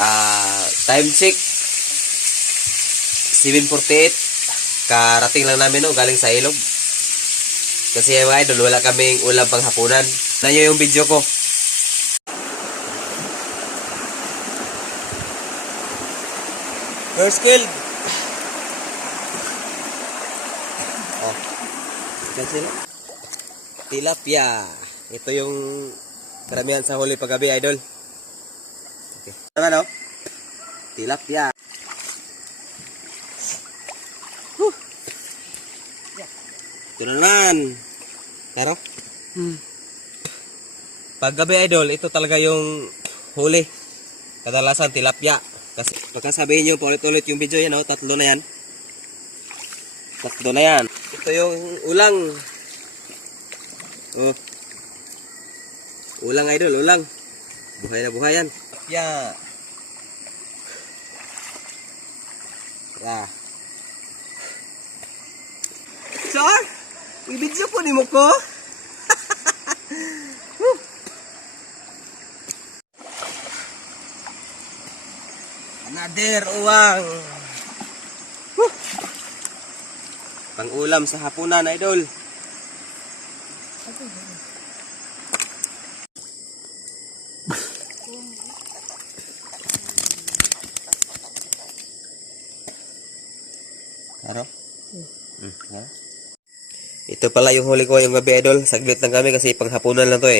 Time check 7:48. Karating lang namin galing sa ilog. Kasi mga idol, wala kaming ulam pang hapunan. Nanyo yung video ko. First kill. Oh. Ikan sila. Tilapia. Ito yung karamihan sa huli paggabi, idol. Okay. Ano? Tilapia. Tinanan. Pero? Paggabi, idol, ito talaga yung huli. Kadalasan tilapia. Kasi baka sabihin nyo paulit-ulit yung video yan, tatlo na yan. Tatlo na yan. Ito yung ulang. Oh. Ulang, idol, ulang. Buhay na buhay yan. Yeah. Yeah. Sir, i-video po ni mo ko. Another uwang. Pang-ulam sa hapunan, idol. Ano? Ito pala yung huli ko yung gabi, idol. Saglit lang kami kasi panghapunan lang to eh.